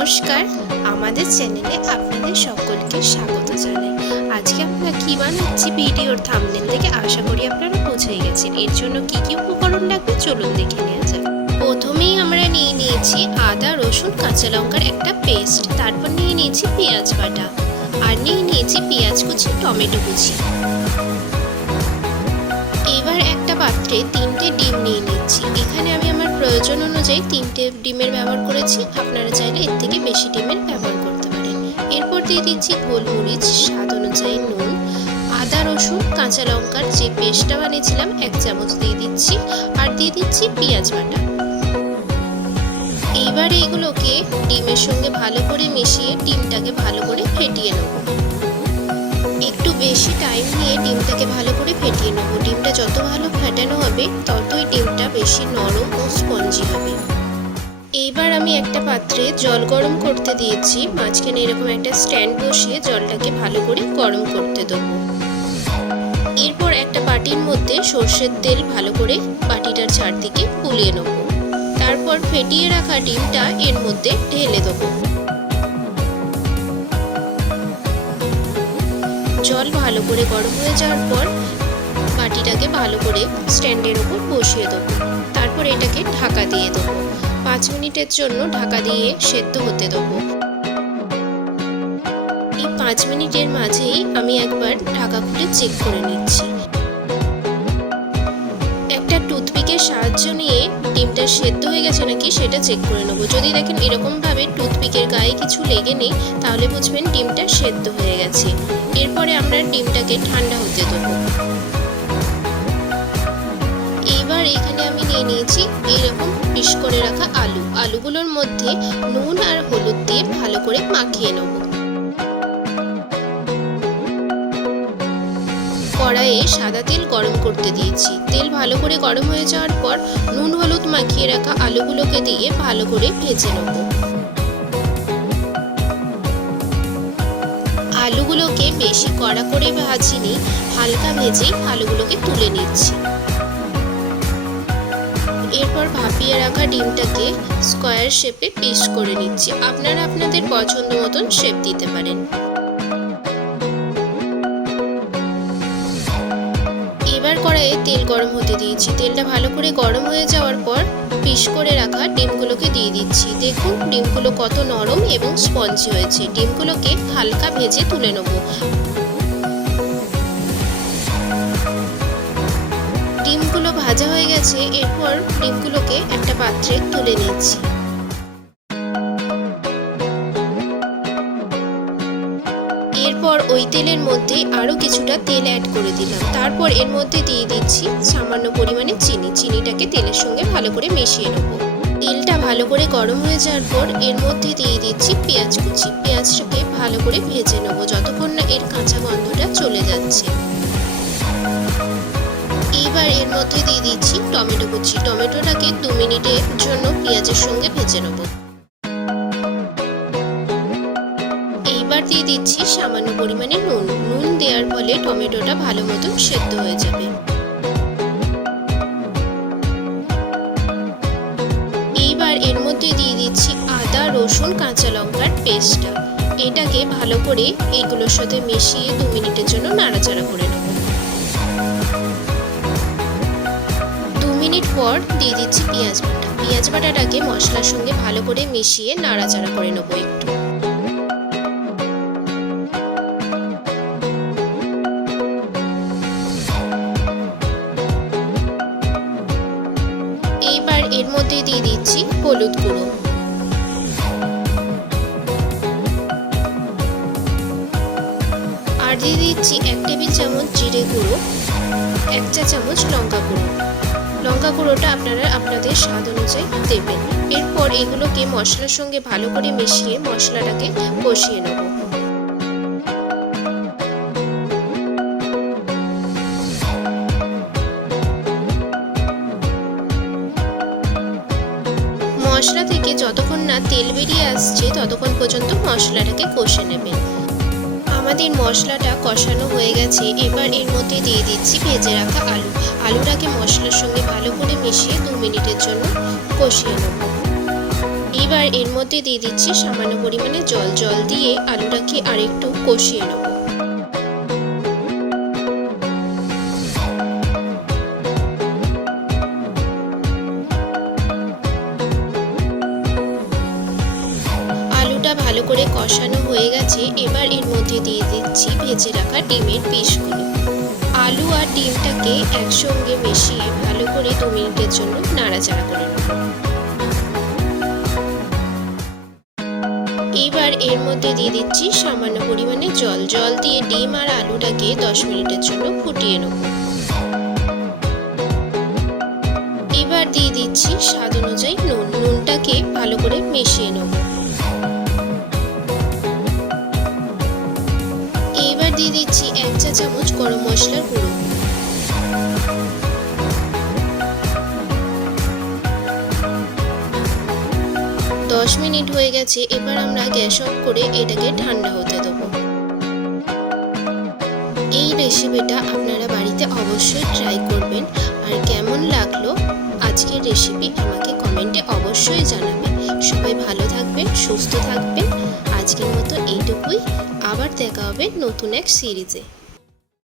নমস্কার, আমাদের চ্যানেলে আপনাদের সকলকে স্বাগত জানাই। আজকে আমরা কি বানাচ্ছি ভিডিওর থাম্বনেল থেকে আশা করি আপনারা বুঝেই গেছেন। এর জন্য কি কি উপকরণ লাগবে চলুন দেখে নেওয়া যাক। প্রথমেই আমরা নিয়ে নিয়েছি আদা, রসুন, কাঁচা লঙ্কার একটা পেস্ট, তারপর নিয়ে নিয়েছি পেঁয়াজ বাটা, আর নিয়ে নিয়েছি পেঁয়াজ কুচি, টমেটো কুচি। এবার একটা পাত্রে 3টে ডিম নিয়ে নিচ্ছি। এখানে আমি আমার প্রয়োজন অনুযায়ী 3টে ডিমের ব্যবহার করেছি, আপনারা চাইলে এর থেকে বেশি ডিমের ব্যবহার করতে পারেন। এরপর দিয়ে দিচ্ছি গোলমরিচ, স্বাদ অনুযায়ী নুন, আদা রসুন কাঁচা লঙ্কার যে পেস্টটা বানিয়েছিলাম 1 চামচ দিয়ে দিচ্ছি, আর দিয়ে দিচ্ছি পেঁয়াজ বাটা। এইবার এইগুলোকে ডিমের সঙ্গে ভালো করে মিশিয়ে ডিমটাকে ভালো করে ফেটিয়ে নেব। একটু বেশি টাইম নিয়ে ডিমটাকে ভালো করে ফেটিয়ে নেব। ডিমটা যত ভালো ফেটানো হবে ততই ডিমটা বেশি নরম ও স্পঞ্জি হবে। এইবার আমি একটা পাত্রে জল গরম করতে দিয়েছি, মাঝখানে এরকম একটা স্ট্যান্ড বসিয়ে জলটাকে ভালো করে গরম করতে দেবো। এরপর একটা বাটির মধ্যে সর্ষের তেল ভালো করে বাটিটার চারদিকে বুলিয়ে নেব। তারপর ফেটিয়ে রাখা ডিমটা এর মধ্যে ঢেলে দেবো। জল ভালো করে গরম হয়ে যাওয়ার পর বাটিটাকে ভালো করে স্ট্যান্ডের ওপর বসিয়ে দেবো। তারপর এটাকে ঢাকা দিয়ে দেবো। 5 মিনিটের জন্য ঢাকা দিয়ে সেদ্ধ হতে দেবো। এই 5 মিনিটের মাঝেই আমি একবার ঢাকা খুলে চেক করে নিচ্ছি। একটা টুথপিকের সাহায্য নিয়ে ডিমটা সেদ্ধ হয়ে গেছে নাকি সেটা চেক করে নেবো। যদি দেখেন এরকমভাবে টুথপিকের গায়ে কিছু লেগে নেই তাহলে বুঝবেন ডিমটা সেদ্ধ হয়ে গেছে। এরপরে আমরা ডিমটাকে ঠান্ডা হতে দেবো। এইবার এখানে আমি নিয়ে নিয়েছি এইরকম পিস করে রাখা আলু। আলুগুলোর মধ্যে নুন আর হলুদ দিয়ে ভালো করে মাখিয়ে নেব। কড়াইয়ে সাদা তেল গরম করতে দিয়েছি। তেল ভালো করে গরম হয়ে যাওয়ার পর নুন হলুদ মাখিয়ে রাখা আলুগুলোকে দিয়ে ভালো করে ভেজে নেব। আলুগুলোকে বেশি কড়া করে ভাজিনি, হালকা ভেজেই আলুগুলোকে তুলে নিচ্ছি। এরপর ভাপিয়ে রাখা ডিমটাকে স্কোয়ার শেপে পিস করে নিচ্ছি। আপনারা আপনাদের পছন্দ মতন শেপ দিতে পারেন। এবার কড়াইয়ে তেল গরম হতে দিয়েছি। তেলটা ভালো করে গরম হয়ে যাওয়ার পর পিস করে রাখা ডিমগুলোকে দিয়ে দিচ্ছি। দেখুন ডিমগুলো কত নরম এবং স্পঞ্জি হয়েছে। ডিমগুলোকে হালকা ভেজে তুলে নেব। ডিমগুলো ভাজা হয়ে গেছে। এরপর ডিমগুলোকে একটা পাত্রে তুলে নিচ্ছি। এরপর ওই তেলের মধ্যে আরও কিছুটা তেল অ্যাড করে দিলাম। তারপর এর মধ্যে দিয়ে দিচ্ছি সামান্য পরিমাণে চিনি। চিনিটাকে তেলের সঙ্গে ভালো করে মিশিয়ে নেব। তেলটা ভালো করে গরম হয়ে যাওয়ার পর এর মধ্যে দিয়ে দিচ্ছি পেঁয়াজ কুচি। পেঁয়াজটাকে ভালো করে ভেজে নেব যতক্ষণ না এর কাঁচা গন্ধটা চলে যাচ্ছে। এইবার এর মধ্যে দিয়ে দিচ্ছি টমেটো কুচি। টমেটোটাকে 2 মিনিটের জন্য পেঁয়াজের সঙ্গে ভেজে নেব। এইবার দিয়ে দিচ্ছি সামান্য পরিমাণে নুন। নুন দেওয়ার ফলে টমেটোটা ভালো মতন সেদ্ধ হয়ে যাবে। এইবার এর মধ্যে দিয়ে দিচ্ছি আদা রসুন কাঁচা লঙ্কার পেস্টটা। এটাকে ভালো করে এইগুলোর সাথে মিশিয়ে 2 মিনিটের জন্য নাড়াচাড়া করে নেব। 2 মিনিট পর দিয়ে দিচ্ছি পেঁয়াজ বাটা। পেঁয়াজ বাটাটাকে মশলার সঙ্গে ভালো করে মিশিয়ে নাড়াচাড়া করে নেব একটু। এইবার এর মধ্যে দিয়ে দিচ্ছি হলুদ গুঁড়ো, আর দিয়ে দিচ্ছি 1 টেবিল চামচ জিরে গুঁড়ো, 1 চা চামচ লঙ্কা গুঁড়ো। লঙ্কা গুঁড়োটা আপনারা আপনাদের স্বাদ অনুযায়ী দেবেন। এরপর এগুলোকে মশলার সঙ্গে ভালো করে মিশিয়ে মশলাটাকে কষিয়ে নেব। মশলা থেকে যতক্ষণ না তেল বেরিয়ে আসছে ততক্ষণ পর্যন্ত মশলাটাকে কষে নেবেন। আমাদের মশলাটা কষানো হয়ে গেছে। এবার এর মধ্যে দিয়ে দিচ্ছি ভেজে রাখা আলু। আলুটাকে মশলার সঙ্গে ভালো করে মিশিয়ে 2 মিনিটের জন্য কষিয়ে নেব। এইবার এর মধ্যে দিয়ে দিচ্ছি সামান্য পরিমাণে জল। জল দিয়ে আলুটাকে আরেকটু কষিয়ে নেব। আলুটা ভালো করে কষানো হয়ে গেছে। এবার এর মধ্যে দিয়ে দিচ্ছি ভেজে রাখা ডিমের পিসগুলো। আলু আর ডিমটাকে একসঙ্গে মিশিয়ে ভালো করে 2 মিনিটের জন্য নাড়াচাড়া করে নেব। এবার এর মধ্যে দিয়ে দিচ্ছি সামান্য পরিমাণে জল। জল দিয়ে ডিম আর আলুটাকে 10 মিনিটের জন্য ফুটিয়ে নেব। এবার দিয়ে দিচ্ছি স্বাদ অনুযায়ী নুন। নুনটাকে ভালো করে মিশিয়ে নেব। এবার দিয়ে দিচ্ছি 1 চা চামচ গরম মশলার গুঁড়ো। দশ মিনিট হয়ে গেছে। এবার আমরা গ্যাস অফ করে এটাকে ঠান্ডা হতে দেবো। এই রেসিপিটা আপনারা বাড়িতে অবশ্যই ট্রাই করবেন। আর কেমন লাগলো আজকের রেসিপি আমাকে কমেন্টে অবশ্যই জানাবেন। সবাই ভালো থাকবেন, সুস্থ থাকবেন। আজকের মতো এইটুকুই। আবার দেখা হবে নতুন এক সিরিজে।